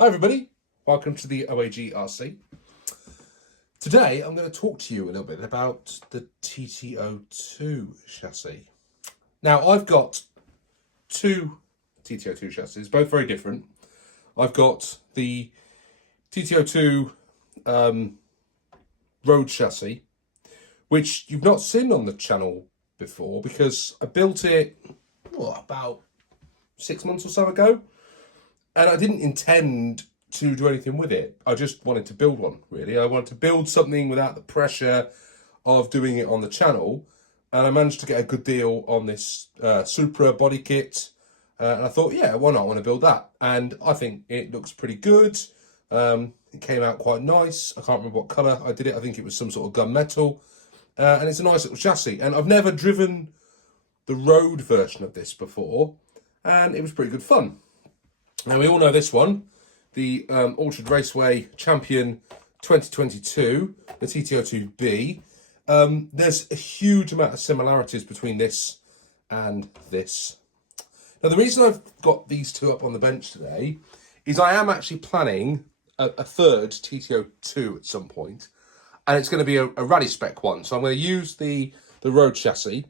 Hi everybody, welcome to the OAG RC. Today I'm going to talk to you a little bit about the TT02 chassis. Now I've got two TT02 chassis, both very different. I've got the TT02 road chassis, which you've not seen on the channel before because I built it about 6 months or so ago. And I didn't intend to do anything with it. I just wanted to build one, really. I wanted to build something without the pressure of doing it on the channel. And I managed to get a good deal on this Supra body kit. And I thought, yeah, why not? I want to build that. And I think it looks pretty good. It came out quite nice. I can't remember what colour I did it. I think it was some sort of gunmetal. And it's a nice little chassis. And I've never driven the road version of this before. And it was pretty good fun. Now, we all know this one, the Orchard Raceway Champion 2022, the TT02B. There's a huge amount of similarities between this and this. Now, the reason I've got these two up on the bench today is I am actually planning a third TT02 at some point, and it's going to be a rally spec one. So I'm going to use the road chassis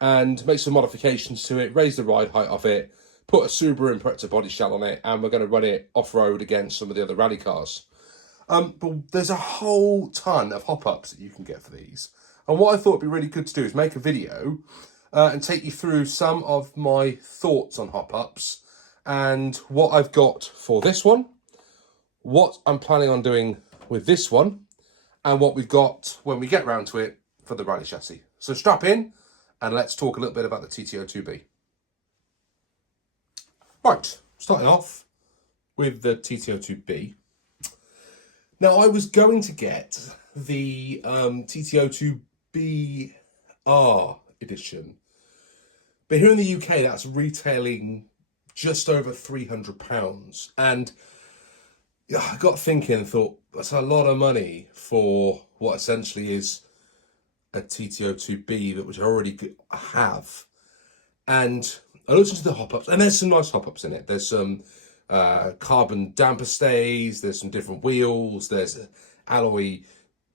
and make some modifications to it, raise the ride height of it, put a Subaru Impreza body shell on it, and we're going to run it off-road against some of the other rally cars. But there's a whole ton of hop-ups that you can get for these. And what I thought would be really good to do is make a video and take you through some of my thoughts on hop-ups and what I've got for this one, what I'm planning on doing with this one, and what we've got when we get round to it for the rally chassis. So strap in and let's talk a little bit about the TT02B. Right, starting off with the TT02B. Now, I was going to get the TT02BR edition, but here in the UK, that's retailing just over £300. And I got thinking and thought, that's a lot of money for what essentially is a TT02B that which I already have. And I looked into the hop-ups, and there's some nice hop-ups in it. There's some carbon damper stays, there's some different wheels, there's alloy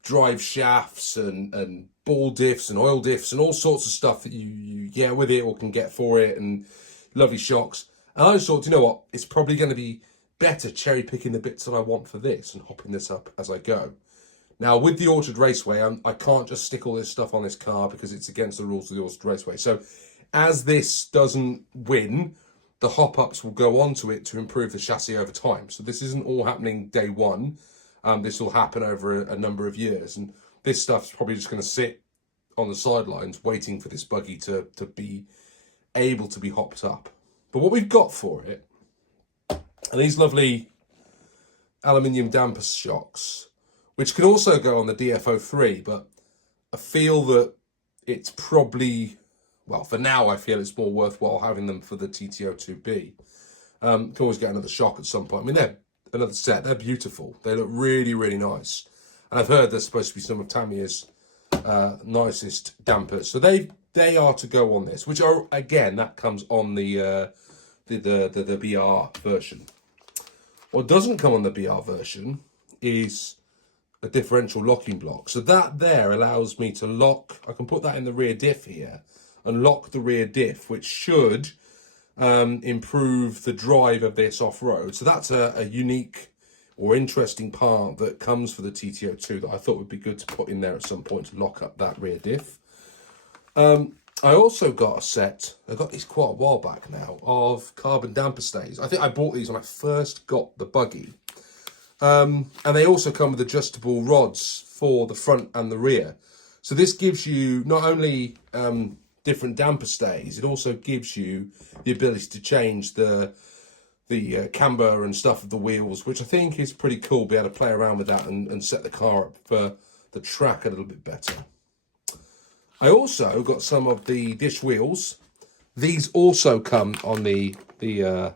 drive shafts and ball diffs and oil diffs and all sorts of stuff that you get with it or can get for it, and lovely shocks. And I just thought, you know what, it's probably going to be better cherry-picking the bits that I want for this and hopping this up as I go. Now, with the Orchard Raceway, I can't just stick all this stuff on this car because it's against the rules of the Orchard Raceway. So as this doesn't win, the hop-ups will go onto it to improve the chassis over time. So this isn't all happening day one. This will happen over a number of years. And this stuff's probably just going to sit on the sidelines waiting for this buggy to be able to be hopped up. But what we've got for it are these lovely aluminium damper shocks, which can also go on the DF03, but I feel that it's probably... well, for now, I feel it's more worthwhile having them for the TT02B. Can always get another shock at some point. I mean, they're another set. They're beautiful. They look really, really nice. And I've heard they're supposed to be some of Tamiya's nicest dampers. So they are to go on this, which are, again, that comes on the BR version. What doesn't come on the BR version is a differential locking block. So that there allows me to lock. I can put that in the rear diff here and lock the rear diff, which should improve the drive of this off-road. So that's a unique or interesting part that comes for the TT02 that I thought would be good to put in there at some point to lock up that rear diff. I also got a set, I got these quite a while back now, of carbon damper stays. I think I bought these when I first got the buggy. And they also come with adjustable rods for the front and the rear. So this gives you not only different damper stays, it also gives you the ability to change the camber and stuff of the wheels, which I think is pretty cool. Be able to play around with that and set the car up for the track a little bit better. I also got some of the dish wheels. These also come on the BR.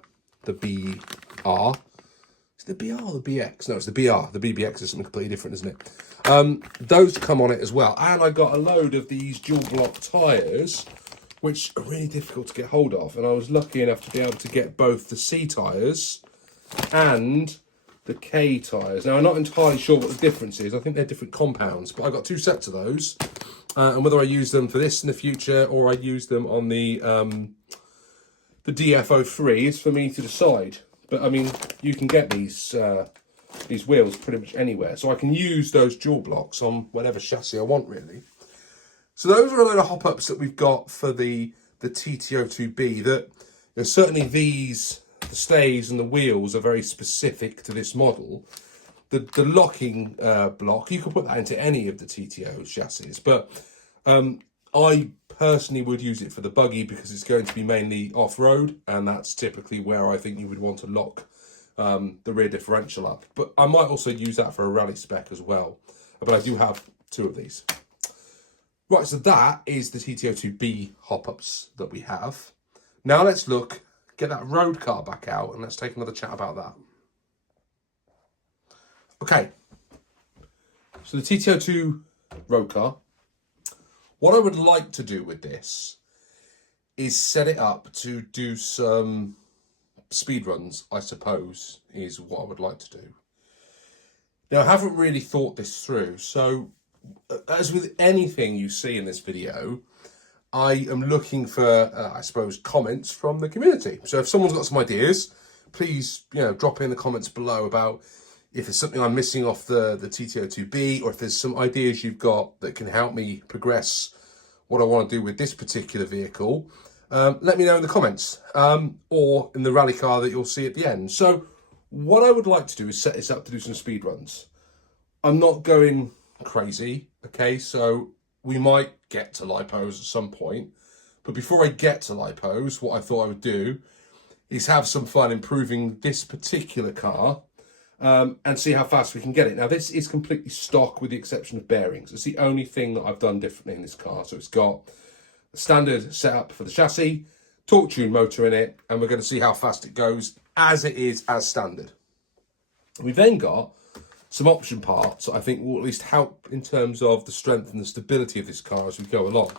Is it the BR or the BX? No, it's the BR. The BBX is something completely different, isn't it? Those come on it as well. And I got a load of these dual block tyres, which are really difficult to get hold of. And I was lucky enough to be able to get both the C tyres and the K tyres. Now, I'm not entirely sure what the difference is. I think they're different compounds, but I've got 2 sets of those. And whether I use them for this in the future or I use them on the DF03 is for me to decide. But I mean, you can get these wheels pretty much anywhere. So I can use those dual blocks on whatever chassis I want, really. So those are a load of hop-ups that we've got for the TT02B. That certainly these, the stays and the wheels are very specific to this model. The locking block, you can put that into any of the TTO chassis, but I personally would use it for the buggy because it's going to be mainly off-road, and that's typically where I think you would want to lock the rear differential up. But I might also use that for a rally spec as well. But I do have 2 of these. Right, so that is the TT02B hop-ups that we have. Now let's get that road car back out and let's take another chat about that. Okay, so the TT02 road car. What I would like to do with this is set it up to do some speed runs, I suppose, is what I would like to do. Now, I haven't really thought this through, so as with anything you see in this video, I am looking for, I suppose, comments from the community. So if someone's got some ideas, please, drop in the comments below about if there's something I'm missing off the TT02B, or if there's some ideas you've got that can help me progress what I want to do with this particular vehicle. Let me know in the comments, or in the rally car that you'll see at the end. So what I would like to do is set this up to do some speed runs. I'm not going crazy, okay? So we might get to lipos at some point. But before I get to lipos, what I thought I would do is have some fun improving this particular car, and see how fast we can get it. Now, this is completely stock with the exception of bearings. It's the only thing that I've done differently in this car. So it's got a standard setup for the chassis, torque tune motor in it, and we're going to see how fast it goes as it is as standard. We've then got some option parts that I think will at least help in terms of the strength and the stability of this car as we go along.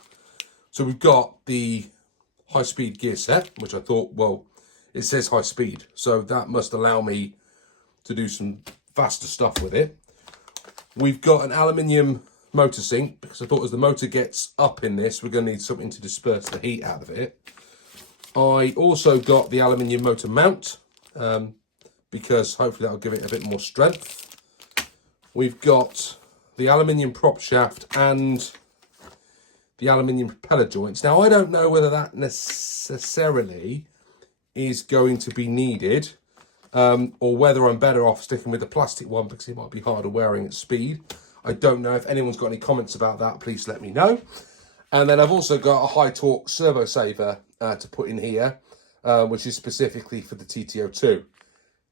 So we've got the high-speed gear set, which I thought, well, it says high speed, so that must allow me to do some faster stuff with it. We've got an aluminium motor sink, because I thought as the motor gets up in this, we're going to need something to disperse the heat out of it. I also got the aluminium motor mount, because hopefully that'll give it a bit more strength. We've got the aluminium prop shaft and the aluminium propeller joints. Now, I don't know whether that necessarily is going to be needed, or whether I'm better off sticking with the plastic one because it might be harder wearing at speed. I don't know. If anyone's got any comments about that, please let me know. And then I've also got a high torque servo saver to put in here, which is specifically for the TT02.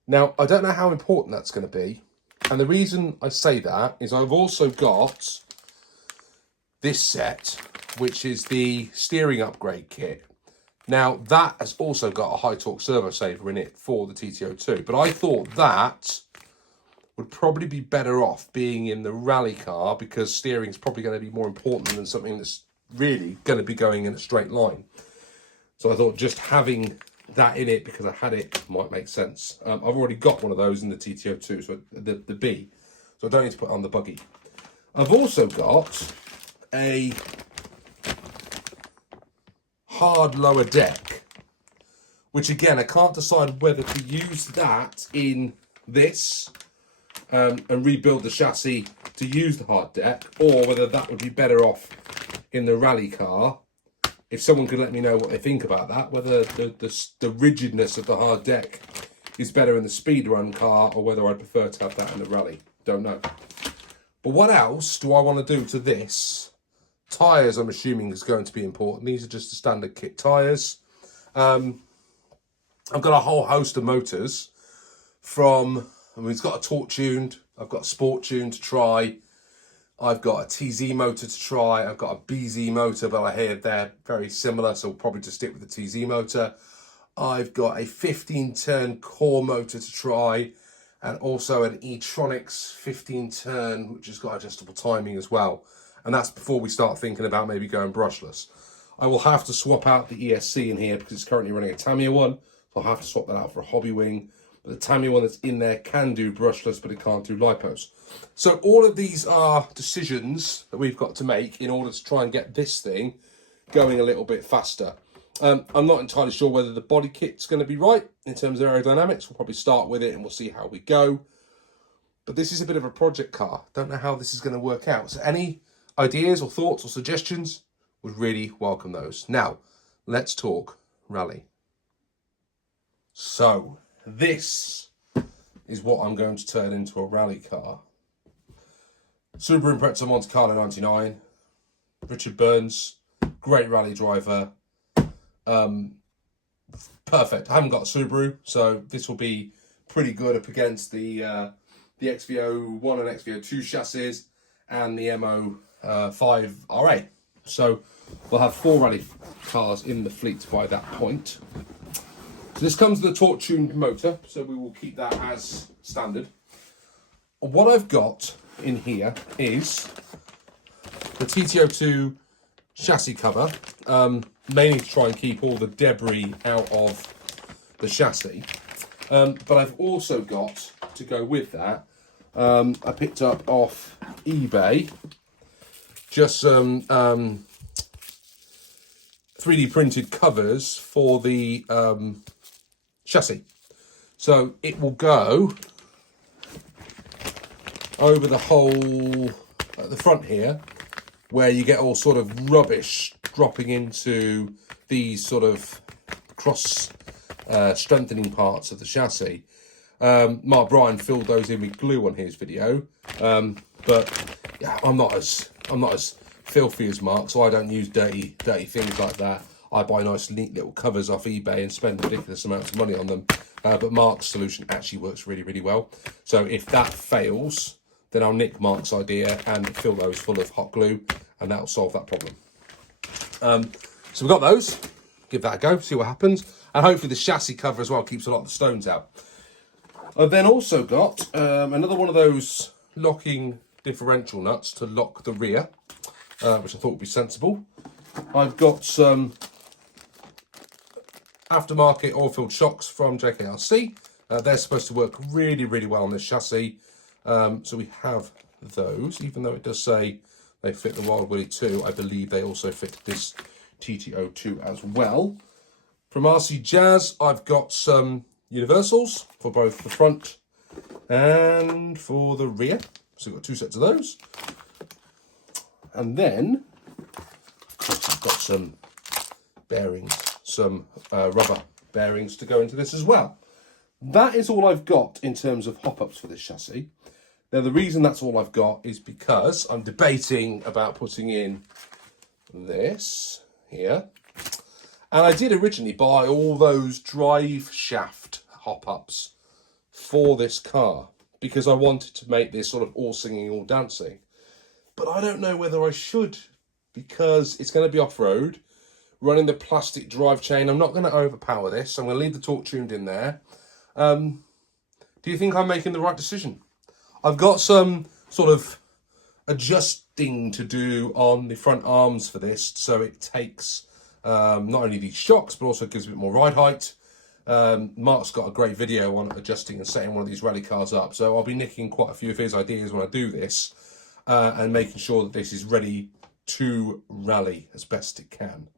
Now, I don't know how important that's going to be. And the reason I say that is I've also got this set, which is the steering upgrade kit. Now, that has also got a high torque servo saver in it for the TT02. But I thought that would probably be better off being in the rally car, because steering is probably going to be more important than something that's really going to be going in a straight line. So I thought just having that in it, because I had it, might make sense. I've already got one of those in the TT02, so the B, so I don't need to put it on the buggy. I've also got a hard lower deck, which again, I can't decide whether to use that in this and rebuild the chassis to use the hard deck, or whether that would be better off in the rally car. If someone could let me know what they think about that, whether the rigidness of the hard deck is better in the speed run car, or whether I'd prefer to have that in the rally. Don't know. But what else do I want to do to this? Tyres, I'm assuming, is going to be important. These are just the standard kit tyres. I've got a whole host of motors from, it's got a torque tuned, I've got a sport tune to try, I've got a TZ motor to try, I've got a BZ motor, but I hear they're very similar, so we'll probably just stick with the TZ motor. I've got a 15-turn core motor to try, and also an e-tronics 15-turn, which has got adjustable timing as well. And that's before we start thinking about maybe going brushless. I will have to swap out the ESC in here because it's currently running a Tamiya one, so I'll have to swap that out for a hobby wing. But the Tamiya one that's in there can do brushless, but it can't do lipos. So all of these are decisions that we've got to make in order to try and get this thing going a little bit faster. I'm not entirely sure whether the body kit's going to be right in terms of aerodynamics. We'll probably start with it and we'll see how we go. But this is a bit of a project car. Don't know how this is going to work out. So any ideas or thoughts or suggestions, would really welcome those. Now, let's talk rally. So, this is what I'm going to turn into a rally car. Subaru Impreza Monte Carlo 99. Richard Burns, great rally driver. Perfect. I haven't got a Subaru, so this will be pretty good up against the XVO1 and XVO2 chassis and the MO5 RA. So we'll have 4 rally cars in the fleet by that point. So this comes with a torque-tuned motor, so we will keep that as standard. What I've got in here is the TT02 chassis cover, mainly to try and keep all the debris out of the chassis. But I've also got, to go with that, I picked up off eBay just some 3D printed covers for the chassis. So it will go over the whole, at the front here, where you get all sort of rubbish dropping into these sort of cross strengthening parts of the chassis. Mark Bryan filled those in with glue on his video, but yeah, I'm not as filthy as Mark, so I don't use dirty things like that. I buy nice neat little covers off eBay and spend ridiculous amounts of money on them. But Mark's solution actually works really, really well. So if that fails, then I'll nick Mark's idea and fill those full of hot glue, and that'll solve that problem. So we've got those. Give that a go, see what happens. And hopefully the chassis cover as well keeps a lot of the stones out. I've then also got another one of those locking differential nuts to lock the rear, which I thought would be sensible. I've got some aftermarket oil-filled shocks from JKRC. They're supposed to work really, really well on this chassis. So we have those, even though it does say they fit the Wild Willy 2, I believe they also fit this TT02 as well. From RC Jazz, I've got some universals for both the front and for the rear. So we've got 2 sets of those. And then, of course, I've got some bearings, some rubber bearings to go into this as well. That is all I've got in terms of hop-ups for this chassis. Now, the reason that's all I've got is because I'm debating about putting in this here. And I did originally buy all those drive shaft hop-ups for this car because I wanted to make this sort of all singing, all dancing. But I don't know whether I should, because it's going to be off-road, running the plastic drive chain. I'm not going to overpower this. I'm going to leave the torque tuned in there. Do you think I'm making the right decision? I've got some sort of adjusting to do on the front arms for this, so it takes not only these shocks, but also gives a bit more ride height. Mark's got a great video on adjusting and setting one of these rally cars up, so I'll be nicking quite a few of his ideas when I do this, and making sure that this is ready to rally as best it can.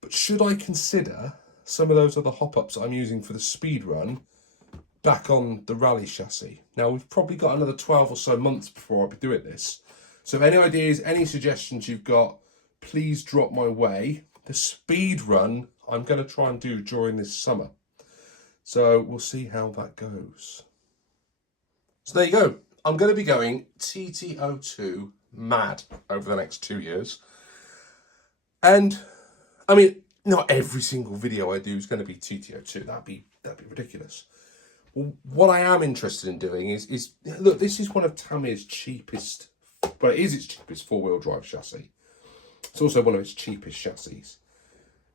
But should I consider some of those other hop-ups I'm using for the speed run back on the rally chassis? Now, we've probably got another 12 or so months before I'll be doing this. So any ideas, any suggestions you've got, please drop my way. The speed run I'm going to try and do during this summer. So we'll see how that goes. So there you go. I'm going to be going TT02 mad over the next 2 years. And, I mean, not every single video I do is going to be TT02. That'd be ridiculous. What I am interested in doing is look, this is one of Tamiya's cheapest, well, it is its cheapest 4-wheel drive chassis. It's also one of its cheapest chassis.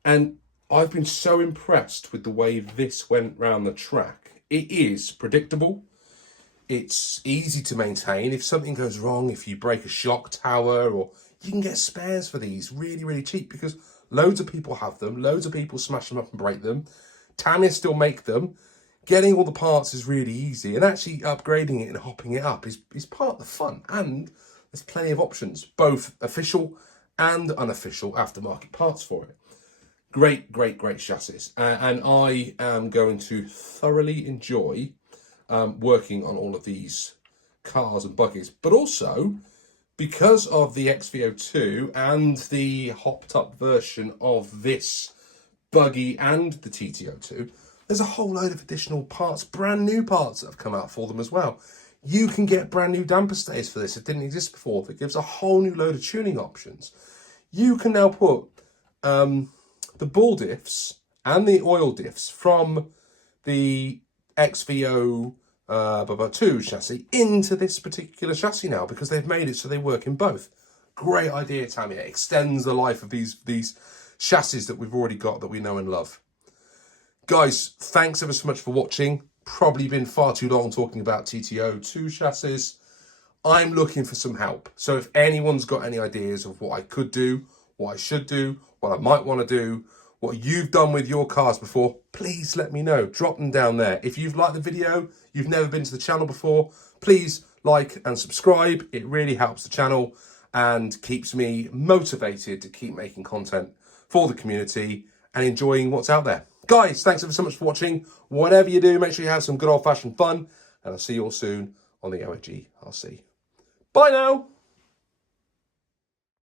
And I've been so impressed with the way this went round the track. It is predictable. It's easy to maintain. If something goes wrong, if you break a shock tower, or you can get spares for these really, really cheap because loads of people have them. Loads of people smash them up and break them. Tamiya still make them. Getting all the parts is really easy, and actually upgrading it and hopping it up is part of the fun. And there's plenty of options, both official and unofficial aftermarket parts for it. Great, great, great chassis. And I am going to thoroughly enjoy working on all of these cars and buggies. But also, because of the XV02 and the hopped up version of this buggy and the TT02, there's a whole load of additional parts, brand new parts that have come out for them as well. You can get brand new damper stays for this. It didn't exist before. That gives a whole new load of tuning options. You can now put the ball diffs and the oil diffs from the XV02 chassis into this particular chassis now, because they've made it so they work in both. Great idea, Tammy. It extends the life of these chassis that we've already got, that we know and love. Guys, thanks ever so much for watching. Probably been far too long talking about TT02 chassis. I'm looking for some help. So if anyone's got any ideas of what I could do, what I should do, what I might want to do, what you've done with your cars before, please let me know. Drop them down there. If you've liked the video, you've never been to the channel before, please like and subscribe. It really helps the channel and keeps me motivated to keep making content for the community and enjoying what's out there. Guys, thanks ever so much for watching. Whatever you do, make sure you have some good old-fashioned fun, and I'll see you all soon on the OAG RC. Bye now.